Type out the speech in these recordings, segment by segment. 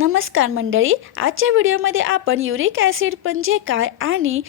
नमस्कार मंडळी, आजच्या व्हिडिओमध्ये आपण युरिक ॲसिड म्हणजे काय आणि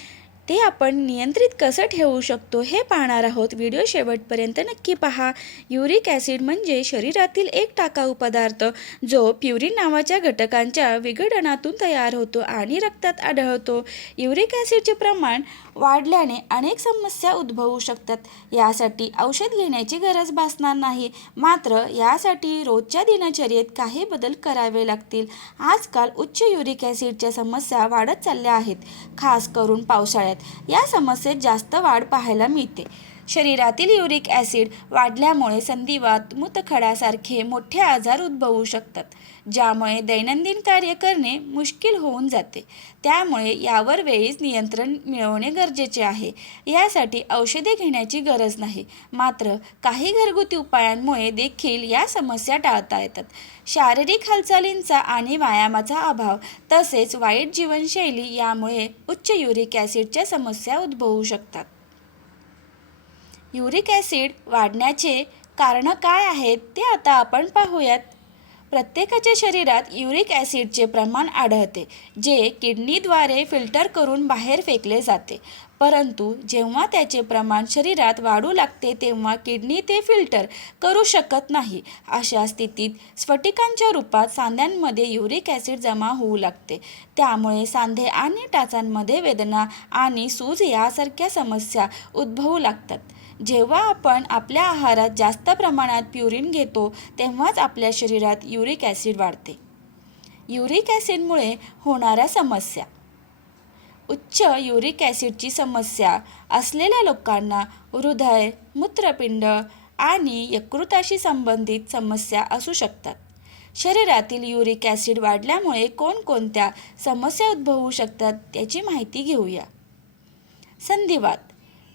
ते आपण नियंत्रित कसं ठेवू शकतो हे पाहणार आहोत। व्हिडिओ शेवटपर्यंत नक्की पहा। युरिक ॲसिड म्हणजे शरीरातील एक टाकाऊ पदार्थ जो प्युरिन नावाच्या घटकांच्या विघटनातून तयार होतो आणि रक्तात आढळतो। युरिक ॲसिडचे प्रमाण वाढल्याने अनेक समस्या उद्भवू शकतात। यासाठी औषध घेण्याची गरज भासणार नाही, मात्र यासाठी रोजच्या दिनचर्येत काही बदल करावे लागतील। आजकाल उच्च युरिक ॲसिडच्या समस्या वाढत चालल्या आहेत, खास करून पावसाळ्यात या समस्येत जास्त वाढ पाहायला मिळते। शरीरातील युरिक ॲसिड वाढल्यामुळे संधिवात, मूतखडासारखे मोठे आजार उद्भवू शकतात, ज्यामुळे दैनंदिन कार्य करणे मुश्किल होऊन जाते। त्यामुळे यावर वेळीच नियंत्रण मिळवणे गरजेचे आहे। यासाठी औषधे घेण्याची गरज नाही, मात्र काही घरगुती उपायांमुळे देखील या समस्या टाळता येतात। शारीरिक हालचालींचा आणि व्यायामाचा अभाव तसेच वाईट जीवनशैली यामुळे उच्च युरिक ॲसिडच्या समस्या उद्भवू शकतात। युरिक ॲसिड वाढण्याचे कारणं काय आहेत ते आता आपण पाहूयात। प्रत्येकाच्या शरीरात युरिक ॲसिडचे प्रमाण आढळते, जे किडनीद्वारे फिल्टर करून बाहेर फेकले जाते। परंतु जेव्हा त्याचे प्रमाण शरीरात वाढू लागते तेव्हा किडनी ते फिल्टर करू शकत नाही। अशा स्थितीत स्फटिकांच्या रूपात सांध्यांमध्ये युरिक ॲसिड जमा होऊ लागते। त्यामुळे सांधे आणि टाचांमध्ये वेदना आणि सूज यासारख्या समस्या उद्भवू लागतात। जेव्हा आपण आपल्या आहारात जास्त प्रमाणात प्युरिन घेतो तेव्हाच आपल्या शरीरात युरिक ॲसिड वाढते। युरिक ॲसिडमुळे होणाऱ्या समस्या। उच्च युरिक ॲसिडची समस्या असलेल्या लोकांना हृदय, मूत्रपिंड आणि यकृताशी संबंधित समस्या असू शकतात। शरीरातील युरिक ॲसिड वाढल्यामुळे कोणकोणत्या समस्या उद्भवू शकतात त्याची माहिती घेऊया। संधिवात।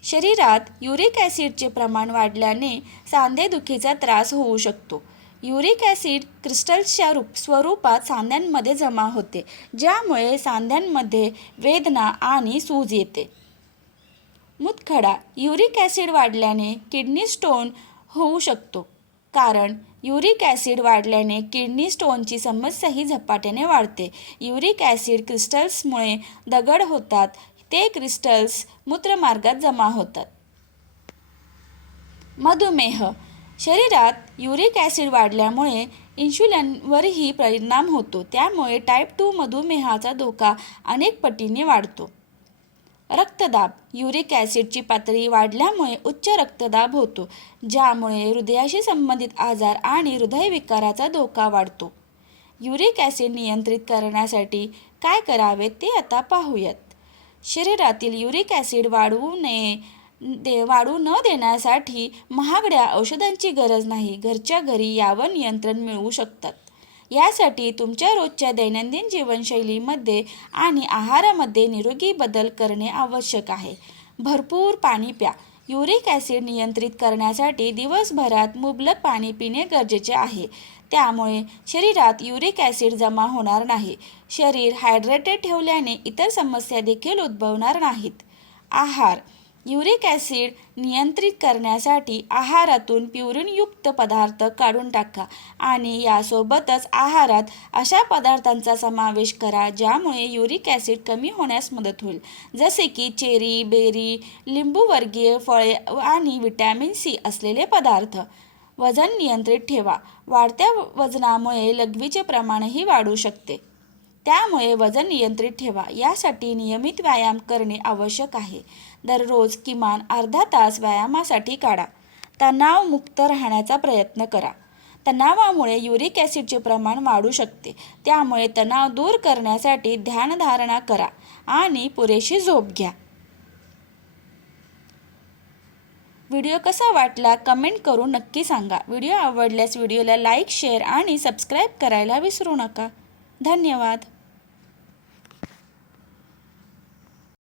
शरीरात युरिक ॲसिडचे प्रमाण वाढल्याने सांधेदुखीचा त्रास होऊ शकतो। युरिक ॲसिड क्रिस्टल्सच्या स्वरूपात सांध्यांमध्ये जमा होते, ज्यामुळे सांध्यांमध्ये वेदना आणि सूज येते। मूतखडा। युरिक ॲसिड वाढल्याने किडनी स्टोन होऊ शकतो, कारण युरिक ॲसिड वाढल्याने किडनी स्टोनची समस्याही झपाट्याने वाढते। युरिक ॲसिड क्रिस्टल्समुळे दगड होतात, ते क्रिस्टल्स मूत्रमार्गात जमा होतात। मधुमेह। शरीरात युरिक ॲसिड वाढल्यामुळे इन्शुलिनवरही परिणाम होतो, त्यामुळे टाईप 2 मधुमेहाचा धोका अनेक पटीने वाढतो। रक्तदाब। युरिक ॲसिडची पातळी वाढल्यामुळे उच्च रक्तदाब होतो, ज्यामुळे हृदयाशी संबंधित आजार आणि हृदयविकाराचा धोका वाढतो। युरिक ॲसिड नियंत्रित करण्यासाठी काय करावे ते आता पाहूयात। शरीरातील युरिक ॲसिड वाढू न देण्यासाठी महागड्या औषधांची गरज नाही, घरच्या घरी यावर नियंत्रण मिळवू शकतात। यासाठी तुमच्या रोजच्या दैनंदिन जीवनशैलीमध्ये आणि आहारामध्ये निरोगी बदल करणे आवश्यक आहे। भरपूर पाणी प्या। युरिक ॲसिड नियंत्रित करण्यासाठी दिवसभरात मुबलक पाणी पिणे गरजेचे आहे, त्यामुळे शरीरात युरिक ॲसिड जमा होणार नाही। शरीर हायड्रेटेड ठेवल्याने इतर समस्या देखील उद्भवणार नाहीत। आहार। युरिक ॲसिड नियंत्रित करण्यासाठी आहारातून प्युरिनयुक्त पदार्थ काढून टाका आणि यासोबतच आहारात अशा पदार्थांचा समावेश करा ज्यामुळे युरिक ॲसिड कमी होण्यास मदत होईल, जसे की चेरी, बेरी, लिंबूवर्गीय फळे आणि व्हिटॅमिन सी असलेले पदार्थ। वजन नियंत्रित ठेवा। वाढत्या वजनामुळे लघवीचे प्रमाणही वाढू शकते, त्यामुळे वजन नियंत्रित ठेवा। यासाठी नियमित व्यायाम करणे आवश्यक आहे। दररोज किमान अर्धा तास व्यायामासाठी काढा। तणावमुक्त राहण्याचा प्रयत्न करा। तणावामुळे युरिक ॲसिडचे प्रमाण वाढू शकते, त्यामुळे तणाव दूर करण्यासाठी ध्यानधारणा करा आणि पुरेशी झोप घ्या। व्हिडिओ कसा वाटला कमेंट करून नक्की सांगा। व्हिडिओ आवडल्यास व्हिडिओला लाईक, शेअर आणि सबस्क्राईब करायला विसरू नका। धन्यवाद।